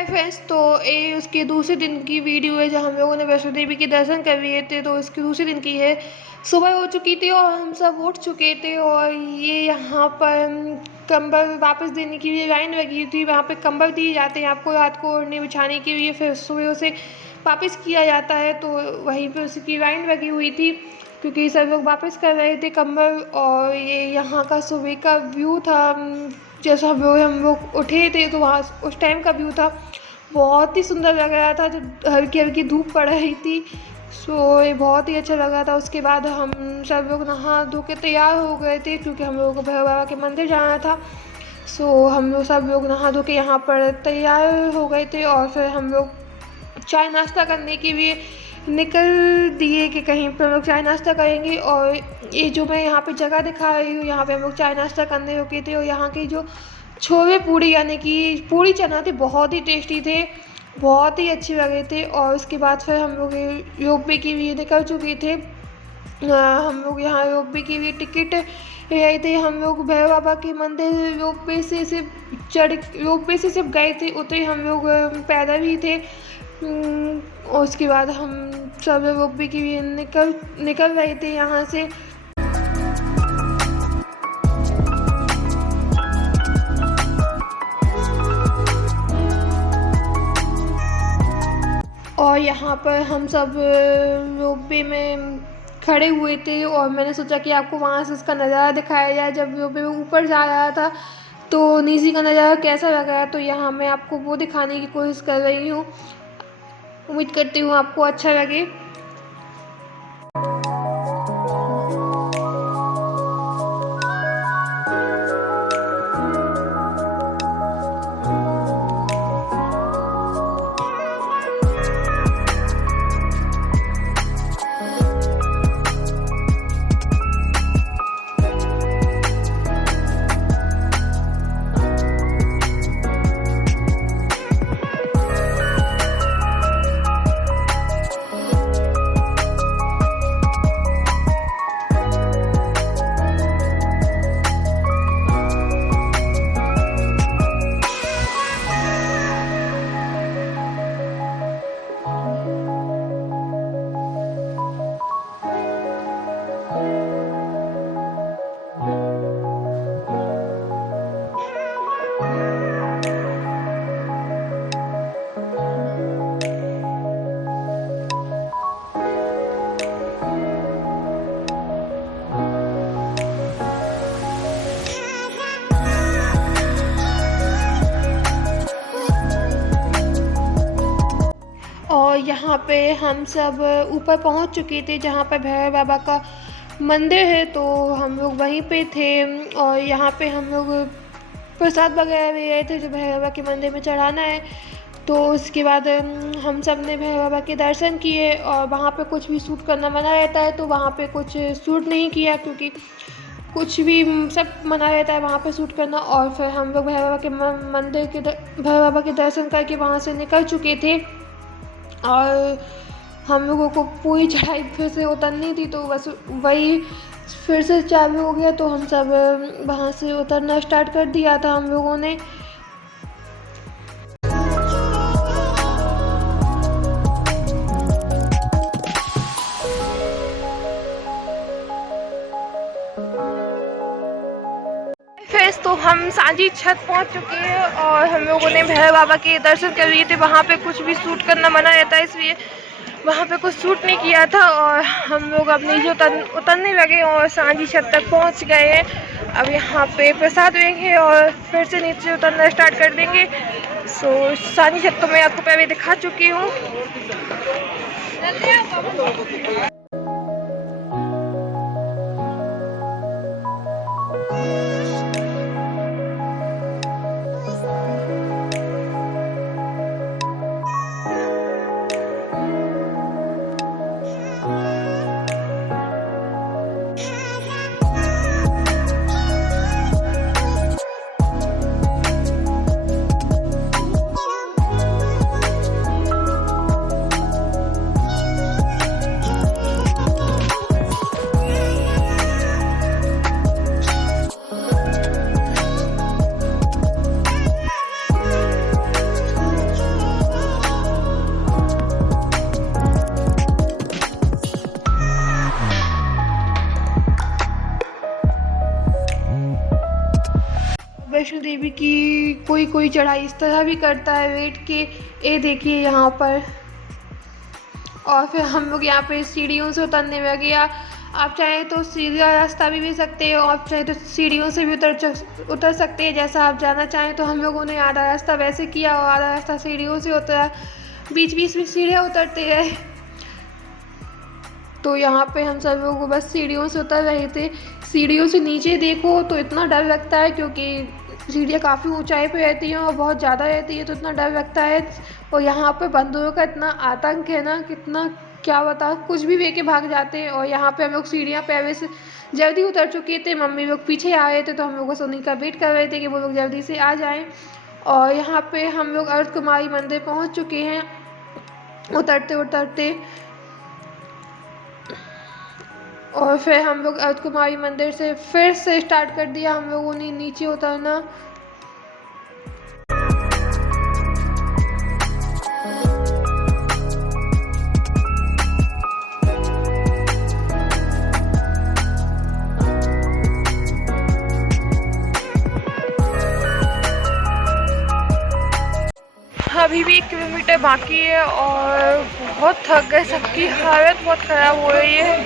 Hi friends, तो ये उसके दूसरे दिन की वीडियो है जहाँ हम लोगों ने वैष्णो देवी के दर्शन कर लिए थे। तो इसके दूसरे दिन की है। सुबह हो चुकी थी और हम सब उठ चुके थे और ये यहाँ पर कंबल वापस देने के लिए लाइन लगी थी। वहाँ पे कंबल दिए जाते हैं आपको रात को ओढ़ने बिछाने के लिए, फिर सुबह उसे वापस किया जाता है। तो वहीं पर उसकी लाइन लगी हुई थी क्योंकि सब लोग वापस कर रहे थे कंबल। और ये यहाँ का सुबह का व्यू था। जैसे हम लोग उठे थे तो वहाँ उस टाइम का व्यू था, बहुत ही सुंदर लग रहा था जब हल्की हल्की धूप पड़ रही थी। सो ये बहुत ही अच्छा लग रहा था। उसके बाद हम सब लोग नहा धो के तैयार हो गए थे क्योंकि हम लोगों को भैरव बाबा के मंदिर जाना था। सो हम लोग सब लोग नहा धो के यहाँ पर तैयार हो गए थे और फिर हम लोग चाय नाश्ता करने के लिए निकल दिए कि कहीं पर हम लोग चाय नाश्ता करेंगे। और ये जो मैं यहाँ पे जगह दिखा रही हूँ, यहाँ पे हम लोग चाय नाश्ता करने रुके थे। और यहाँ की जो छोले पूड़ी यानी कि पूड़ी चना थे, बहुत ही टेस्टी थे, बहुत ही अच्छे लगे थे। और उसके बाद फिर हम लोग रोपवे के लिए निकल चुके थे। हम लोग यहाँ रोपवे के लिए टिकट गए थे। हम लोग भैरव बाबा के मंदिर रोपवे से सिर्फ गए थे, उतरे हम लोग पैदल ही थे। और उसके बाद हम सब रोपवे के लिए निकल रहे थे यहाँ से। और यहाँ पर हम सब रोपवे में खड़े हुए थे और मैंने सोचा कि आपको वहाँ से उसका नज़ारा दिखाया जाए। जब रोपवे में ऊपर जा रहा था तो नीचे का नज़ारा कैसा लगा, तो यहाँ मैं आपको वो दिखाने की कोशिश कर रही हूँ। उम्मीद करती हूँ आपको अच्छा लगे। और यहाँ पे हम सब ऊपर पहुँच चुके थे जहाँ पर भैरव बाबा का मंदिर है, तो हम लोग वहीं पे थे। और यहाँ पे हम लोग प्रसाद वगैरह ले गए थे जो भैरव बाबा के मंदिर में चढ़ाना है। तो उसके बाद हम सब ने भैरव बाबा के दर्शन किए। और वहाँ पे कुछ भी शूट करना मना रहता है, तो वहाँ पे कुछ शूट नहीं किया क्योंकि कुछ भी सब मना रहता है वहाँ पे शूट करना। और फिर हम लोग भैरव बाबा के भैरव बाबा के दर्शन करके वहाँ से निकल चुके थे। और हम लोगों को पूरी चढ़ाई फिर से उतरनी थी, तो बस वही फिर से चालू हो गया। तो हम सब वहाँ से उतरना स्टार्ट कर दिया था हम लोगों ने। तो हम सांझी छत पहुंच चुके हैं और हम लोगों ने भैरव बाबा के दर्शन कर लिए थे। वहाँ पे कुछ भी शूट करना मना रहता है, इसलिए वहाँ पे कुछ शूट नहीं किया था। और हम लोग अब नीचे उतरने लगे और सांझी छत तक पहुँच गए हैं। अब यहाँ पे प्रसाद लेंगे और फिर से नीचे उतरना स्टार्ट कर देंगे। सो सांझी छत तो मैं आपको पहले दिखा चुकी हूँ। भी कि कोई कोई चढ़ाई इस तरह भी करता है वेट के, ये देखिए यहाँ पर। और फिर हम लोग यहाँ पे सीढ़ियों से उतरने लगे। आप चाहें तो सीधा रास्ता भी सकते हो, आप चाहे तो सीढ़ियों से भी उतर सकते हैं, जैसा आप जाना चाहें। तो हम लोगों ने आधा रास्ता वैसे किया और आधा रास्ता सीढ़ियों से उतरा, बीच बीच में सीढ़ियाँ उतरते रहे। तो यहाँ पे हम सब लोग बस सीढ़ियों से उतर रहे थे। सीढ़ियों से नीचे देखो तो इतना डर लगता है, क्योंकि सीढ़ियाँ काफ़ी ऊंचाई पे रहती हैं और बहुत ज़्यादा रहती है, तो इतना डर लगता है। और यहाँ पे बंदरों का इतना आतंक है ना, कितना क्या बता, कुछ भी लेके भाग जाते हैं। और यहाँ पे हम लोग सीढ़ियाँ पहले से जल्दी उतर चुके थे, मम्मी लोग पीछे आ रहे थे, तो हम लोग बस उन्हीं का वेट कर रहे थे कि वो लोग जल्दी से आ जाएँ। और यहाँ पे हम लोग अर्ध कुमारी मंदिर पहुँच चुके हैं उतरते उतरते। और फिर हम लोग अर्ध कुमारी मंदिर से फिर से स्टार्ट कर दिया हम लोगों ने नीचे उतरना। अभी भी 1 किलोमीटर बाकी है और बहुत थक गए, सबकी हालत बहुत ख़राब हो रही है,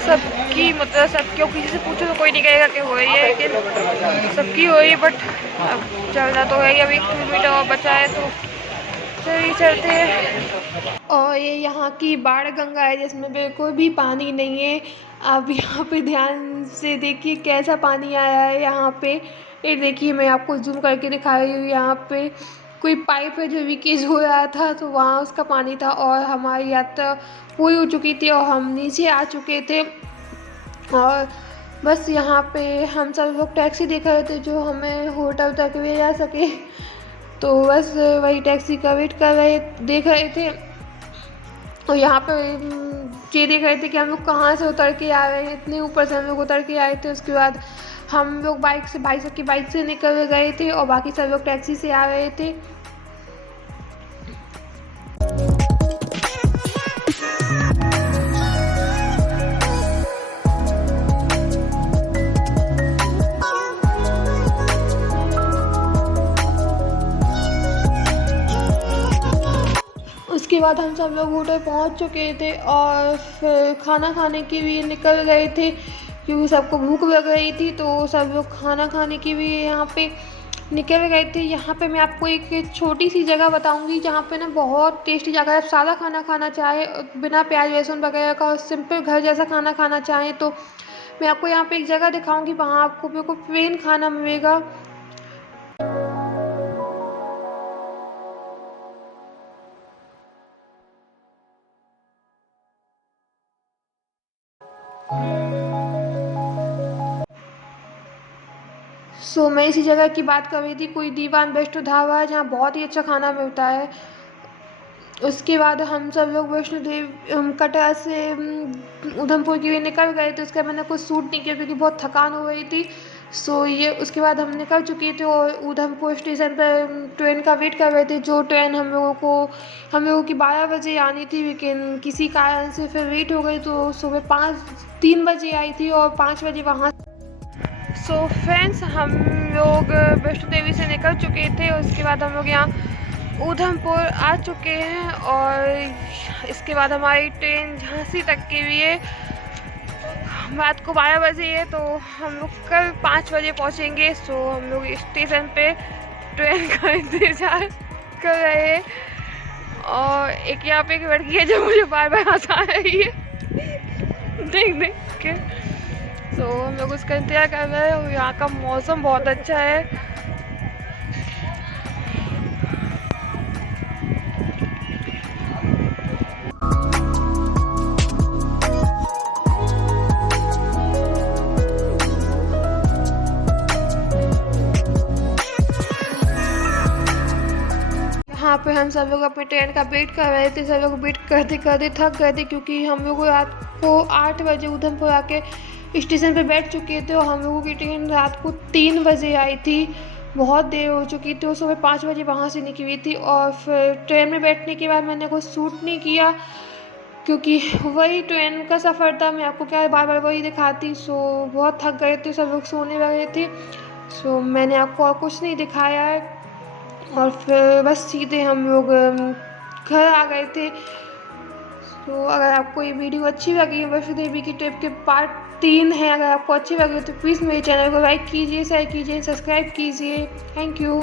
सबकी मतलब सबकी। किसी से पूछो तो कोई नहीं कहेगा कि हो रही है, लेकिन सबकी हो रही है। बट अब चलना तो है ही, अब 1 किलोमीटर और बचा है तो चलिए चलते हैं। और ये यहाँ की बाढ़ गंगा है जिसमें बिल्कुल भी पानी नहीं है। आप यहाँ पे ध्यान से देखिए कैसा पानी आया है यहाँ पे। ये देखिए मैं आपको जूम करके दिखा रही हूँ, यहाँ पे कोई पाइप है जो लीकेज हो रहा था, तो वहाँ उसका पानी था। और हमारी यात्रा पूरी हो चुकी थी और हम नीचे आ चुके थे। और बस यहाँ पे हम सब लोग टैक्सी देख रहे थे जो हमें होटल तक ले जा सके, तो बस वही टैक्सी का वेट देख रहे थे। और यहाँ पे ये देख रहे थे कि हम लोग कहाँ से उतर के आ रहे हैं, इतने ऊपर से हम लोग उतर के आए थे। उसके बाद हम लोग भाई साहब की बाइक से निकल गए थे और बाकी सब लोग टैक्सी से आ रहे थे। उसके बाद हम सब लोग होटल पहुंच चुके थे और फिर खाना खाने के लिए निकल गए थे, क्योंकि सबको भूख लग रही थी, तो सब लोग खाना खाने के लिए यहाँ पे निकल गए थे। यहाँ पे मैं आपको एक छोटी सी जगह बताऊंगी जहाँ पे ना बहुत टेस्टी जगह है। आप सादा खाना खाना चाहे बिना प्याज लहसुन वगैरह का, सिंपल घर जैसा खाना खाना चाहें, तो मैं आपको यहाँ पे एक जगह दिखाऊंगी, वहाँ आपको बिल्कुल प्लेन खाना मिलेगा। मैं इसी जगह की बात कर रही थी, कोई दीवान वैष्णो ढाबा है जहाँ बहुत ही अच्छा खाना मिलता है। उसके बाद हम सब लोग वैष्णो देवी कटरा से उधमपुर के लिए निकल गए थे। उसका मैंने कुछ सूट नहीं किया क्योंकि बहुत थकान हो रही थी। ये उसके बाद हम निकल चुके थे और उधमपुर स्टेशन पर ट्रेन का वेट कर रहे थे, जो ट्रेन हम लोगों की 12 बजे आनी थी, लेकिन किसी कारण से फिर वेट हो गई, तो सुबह 3 बजे आई थी और 5 बजे वहाँ। फ्रेंड्स, हम लोग वैष्णो देवी से निकल चुके थे। उसके बाद हम लोग यहाँ उधमपुर आ चुके हैं और इसके बाद हमारी ट्रेन झांसी तक के लिए रात को 12 बजे है, तो हम लोग कल 5 बजे पहुँचेंगे। हम लोग स्टेशन पे ट्रेन का इंतज़ार कर रहे हैं। और एक यहाँ पे एक लड़की है जो मुझे बार बार हंसा रही है देख के। हम लोग उसका इंतजार कर रहे हैं और यहाँ का मौसम बहुत अच्छा है। यहाँ पे हम सब लोग अपने ट्रेन का वेट कर रहे थे। सब लोग वेट करते करते थक गए थे, क्योंकि हम लोग रात को 8 बजे उधमपुर आके स्टेशन पे बैठ चुके थे और हम लोगों की ट्रेन रात को 3 बजे आई थी। बहुत देर हो चुकी थी और सुबह 5 बजे वहाँ से निकली थी। और फिर ट्रेन में बैठने के बाद मैंने कुछ सूट नहीं किया, क्योंकि वही ट्रेन का सफ़र था, मैं आपको क्या बार बार वही दिखाती। बहुत थक गए थे, सब लोग सोने लगे थे। सो मैंने आपको और कुछ नहीं दिखाया है, और फिर बस सीधे हम लोग घर आ गए थे। तो अगर आपको ये वीडियो अच्छी लगी, वैष्णो देवी की ट्रिप के पार्ट 3 है, अगर आपको अच्छी लगी तो प्लीज़ मेरे चैनल को लाइक कीजिए, शेयर कीजिए, सब्सक्राइब कीजिए। Thank you.